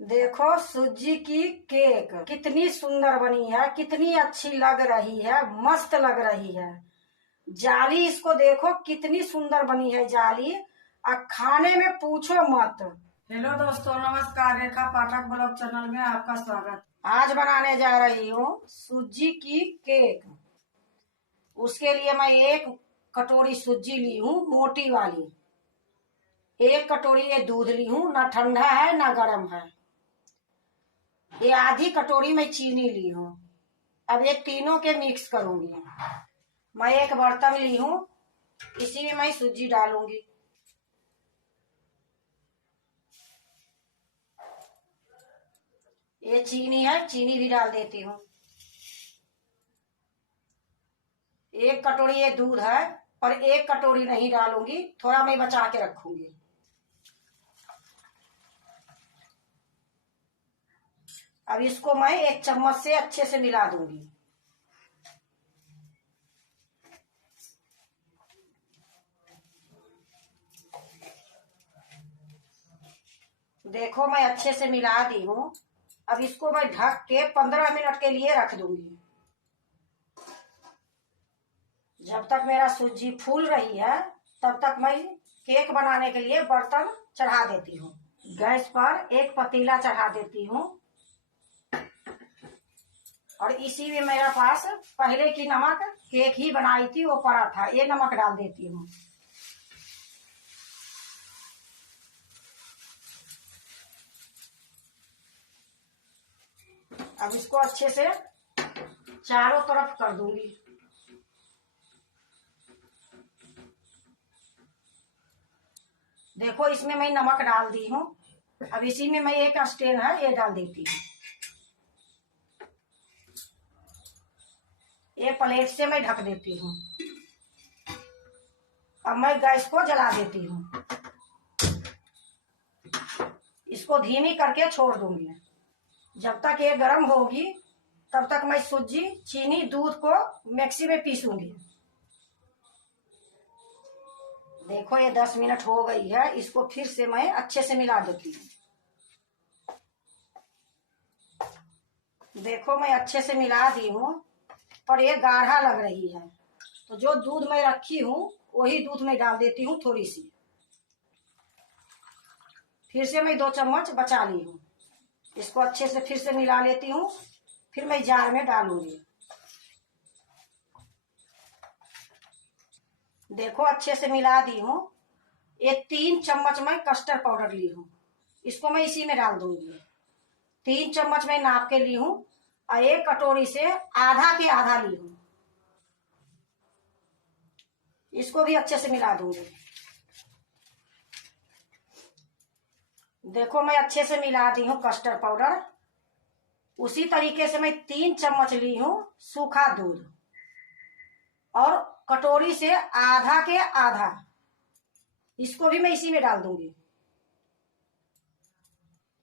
देखो सूजी की केक कितनी सुंदर बनी है, कितनी अच्छी लग रही है, मस्त लग रही है। जाली इसको देखो कितनी सुंदर बनी है जाली। और खाने में पूछो मत। हेलो दोस्तों, नमस्कार। रेखा पाठक ब्लॉग चैनल में आपका स्वागत। आज बनाने जा रही हूँ सूजी की केक। उसके लिए मैं एक कटोरी सूजी ली हूँ, मोटी वाली। एक कटोरी ये दूध ली हूँ, ना ठंडा है ना गर्म है। ये आधी कटोरी में चीनी ली हूँ। अब ये तीनों के मिक्स करूंगी। मैं एक बर्तन ली हूँ, इसी में मैं सूजी डालूंगी। ये चीनी है, चीनी भी डाल देती हूँ। एक कटोरी ये दूध है, पर एक कटोरी नहीं डालूंगी, थोड़ा मैं बचा के रखूंगी। अब इसको मैं एक चम्मच से अच्छे से मिला दूंगी। देखो मैं अच्छे से मिला दी हूँ। अब इसको मैं ढक के 15 मिनट के लिए रख दूंगी। जब तक मेरा सूजी फूल रही है तब तक मैं केक बनाने के लिए बर्तन चढ़ा देती हूँ। गैस पर एक पतीला चढ़ा देती हूँ और इसी में मेरे पास पहले की नमक केक ही बनाई थी वो पड़ा था, ये नमक डाल देती हूँ। अब इसको अच्छे से चारों तरफ कर दूंगी। देखो इसमें मैं नमक डाल दी हूँ। अब इसी में मैं एक स्टेन है ये डाल देती हूँ। ये प्लेट से मैं ढक देती हूँ। अब मैं गैस को जला देती हूँ। इसको धीमी करके छोड़ दूंगी। जब तक ये गर्म होगी तब तक मैं सूजी, चीनी, दूध को मिक्सी में पीसूंगी। देखो ये 10 मिनट हो गई है, इसको फिर से मैं अच्छे से मिला देती हूँ। देखो मैं अच्छे से मिला दी हूँ, पर ये गाढ़ा लग रही है, तो जो दूध मैं रखी हूँ वही दूध में डाल देती हूँ थोड़ी सी। फिर से मैं 2 चम्मच बचा ली हूँ। इसको अच्छे से फिर से मिला लेती हूँ, फिर मैं जार में डालूंगी। देखो अच्छे से मिला दी हूँ। ये 3 चम्मच मैं कस्टर्ड पाउडर ली हूँ, इसको मैं इसी में डाल दूंगी। 3 चम्मच मैं नाप के ली हूँ और एक कटोरी से आधा के आधा ली हूँ। इसको भी अच्छे से मिला दूंगी। देखो मैं अच्छे से मिला दी हूँ कस्टर्ड पाउडर। उसी तरीके से मैं 3 चम्मच ली हूँ सूखा दूध और कटोरी से आधा के आधा, इसको भी मैं इसी में डाल दूंगी।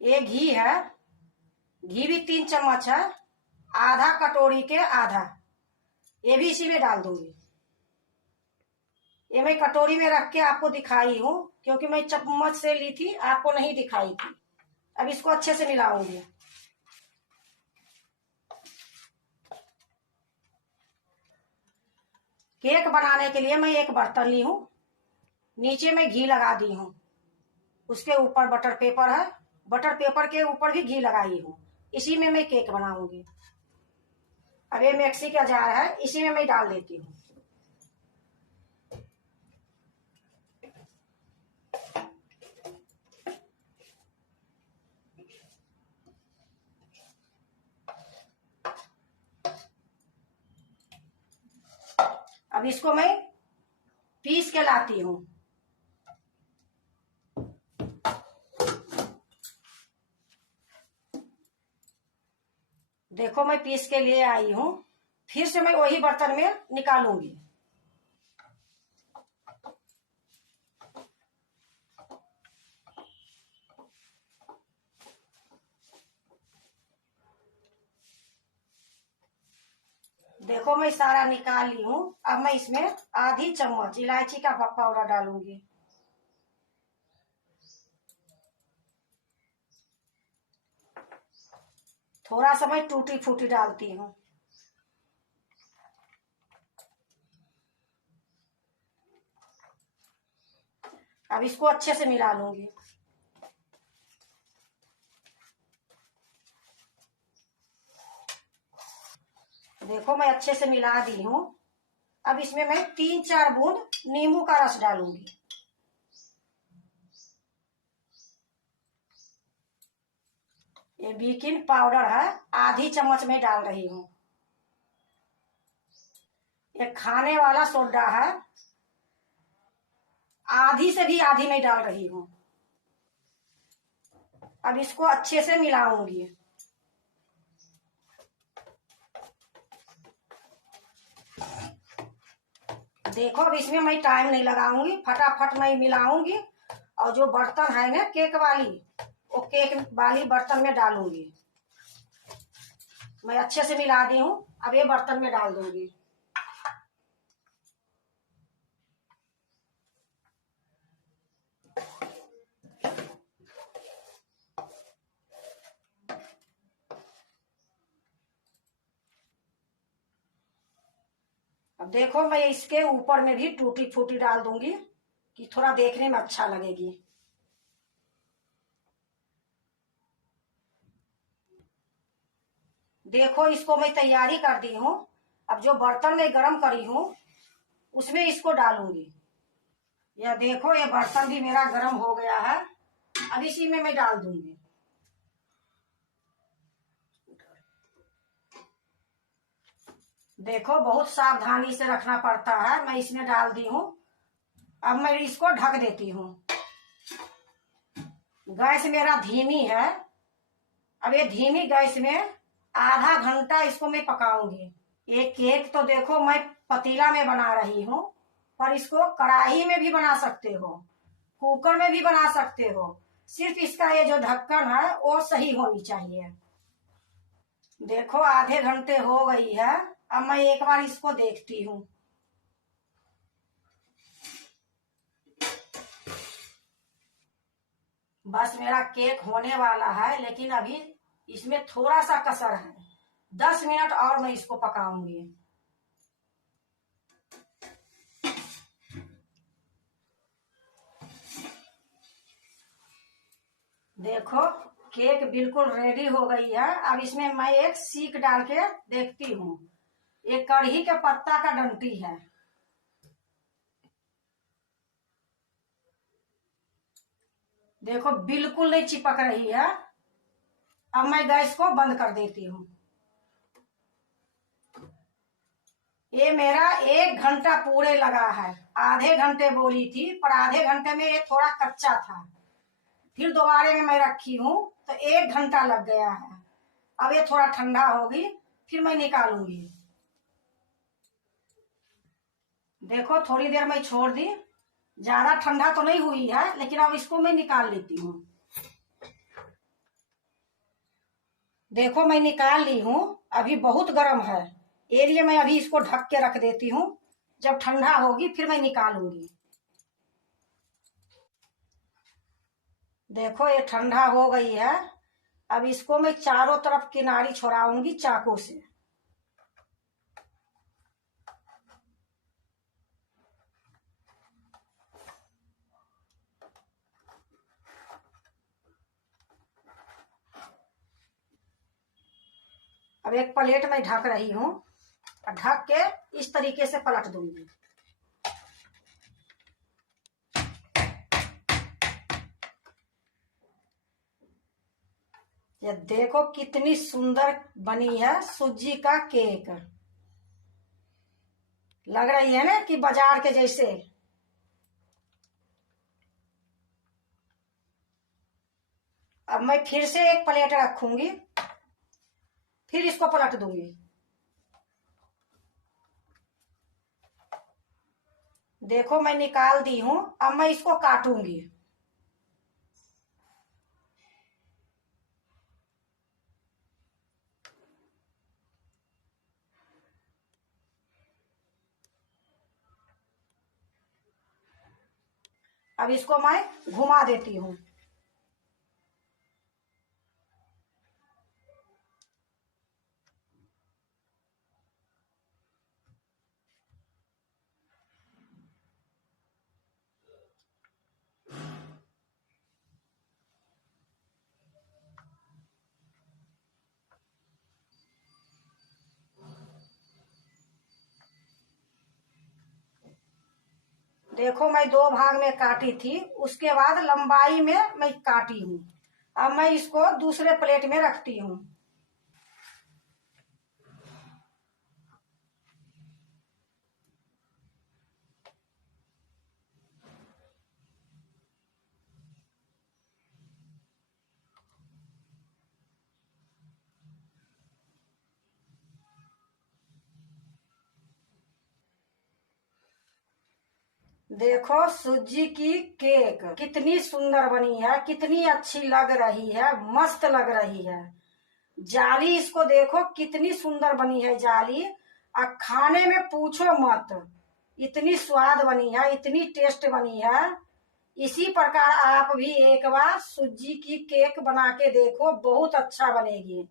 ये घी है, घी भी 3 चम्मच है, आधा कटोरी के आधा, ये भी इसी में डाल दूंगी। ये मैं कटोरी में रख के आपको दिखाई हूँ, क्योंकि मैं चम्मच से ली थी, आपको नहीं दिखाई थी। अब इसको अच्छे से मिलाऊंगी। केक बनाने के लिए मैं एक बर्तन ली हूँ, नीचे में घी लगा दी हूँ, उसके ऊपर बटर पेपर है, बटर पेपर के ऊपर भी घी लगाई हूँ। इसी में मैं केक बनाऊंगी। अब ये मिक्सी का जार है, इसी में मैं डाल देती हूँ। अब इसको मैं पीस के लाती हूँ। देखो मैं पीस के लिए आई हूँ, फिर से मैं वही बर्तन में निकालूंगी। देखो मैं सारा निकाल ली हूँ। अब मैं इसमें आधी चम्मच इलायची का पाउडर डालूंगी। थोड़ा सा मैं टूटी फूटी डालती हूँ। अब इसको अच्छे से मिला लूंगी। देखो मैं अच्छे से मिला दी हूँ। अब इसमें मैं 3-4 बूंद नींबू का रस डालूंगी। ये बेकिंग पाउडर है, आधी चम्मच में डाल रही हूँ। ये खाने वाला सोडा है, आधी से भी आधी में डाल रही हूँ। अब इसको अच्छे से मिलाऊंगी। देखो अब इसमें मैं टाइम नहीं लगाऊंगी, फटाफट मैं मिलाऊंगी। और जो बर्तन है ना केक वाली, वो केक वाली बर्तन में डालूंगी। मैं अच्छे से मिला दी हूँ, अब ये बर्तन में डाल दूंगी। अब देखो मैं इसके ऊपर में भी टूटी फूटी डाल दूंगी कि थोड़ा देखने में अच्छा लगेगी। देखो इसको मैं तैयारी कर दी हूँ। अब जो बर्तन में गरम करी हूँ उसमें इसको डालूंगी। यह देखो ये बर्तन भी मेरा गरम हो गया है। अब इसी में मैं डाल दूंगी। देखो बहुत सावधानी से रखना पड़ता है। मैं इसमें डाल दी हूँ। अब मैं इसको ढक देती हूँ। गैस मेरा धीमी है। अब ये धीमी गैस में आधा घंटा इसको मैं पकाऊंगी। ये केक तो देखो मैं पतीला में बना रही हूँ, पर इसको कढ़ाई में भी बना सकते हो, कुकर में भी बना सकते हो। सिर्फ इसका ये जो ढक्कन है वो सही होनी चाहिए। देखो आधे घंटे हो गई है। अब मैं एक बार इसको देखती हूँ। बस मेरा केक होने वाला है, लेकिन अभी इसमें थोड़ा सा कसर है। 10 मिनट और मैं इसको पकाऊंगी। देखो केक बिल्कुल रेडी हो गई है। अब इसमें मैं एक सीख डाल के देखती हूँ। एक कढ़ी के पत्ता का डंटी है। देखो बिल्कुल नहीं चिपक रही है। अब मैं गैस को बंद कर देती हूँ। ये मेरा 1 घंटा पूरे लगा है। आधे घंटे बोली थी, पर आधे घंटे में ये थोड़ा कच्चा था। फिर दोबारे में मैं रखी हूँ तो 1 घंटा लग गया है। अब ये थोड़ा ठंडा होगी, फिर मैं निकालूंगी। देखो थोड़ी देर मैं छोड़ दी। ज्यादा ठंडा तो नहीं हुई है, लेकिन अब इसको मैं निकाल लेती हूँ। देखो मैं निकाल ली हूँ। अभी बहुत गर्म है, ये लिए मैं अभी इसको ढक के रख देती हूँ। जब ठंडा होगी फिर मैं निकालूंगी। देखो ये ठंडा हो गई है। अब इसको मैं चारों तरफ किनारी छोड़ाऊंगी चाकू से। अब एक प्लेट में ढक रही हूँ, ढक के इस तरीके से पलट दूंगी। ये देखो कितनी सुंदर बनी है सूजी का केक। लग रही है ना कि बाजार के जैसे। अब मैं फिर से एक प्लेट रखूंगी, फिर इसको पलट दूंगी। देखो मैं निकाल दी हूँ। अब मैं इसको काटूंगी। अब इसको मैं घुमा देती हूँ। देखो मैं 2 भाग में काटी थी, उसके बाद लंबाई में मैं काटी हूँ। अब मैं इसको दूसरे प्लेट में रखती हूँ। देखो सूजी की केक कितनी सुंदर बनी है, कितनी अच्छी लग रही है, मस्त लग रही है। जाली इसको देखो कितनी सुंदर बनी है जाली। और खाने में पूछो मत, इतनी स्वाद बनी है, इतनी टेस्ट बनी है। इसी प्रकार आप भी एक बार सूजी की केक बना के देखो, बहुत अच्छा बनेगी।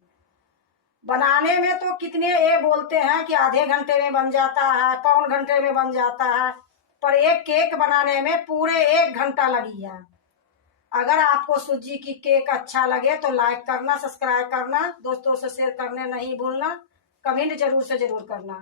बनाने में तो कितने ये बोलते हैं कि आधे घंटे में बन जाता है, पौन घंटे में बन जाता है, पर एक केक बनाने में पूरे 1 घंटा लगी है। अगर आपको सूजी की केक अच्छा लगे तो लाइक करना, सब्सक्राइब करना, दोस्तों से शेयर करने नहीं भूलना, कमेंट जरूर से जरूर करना।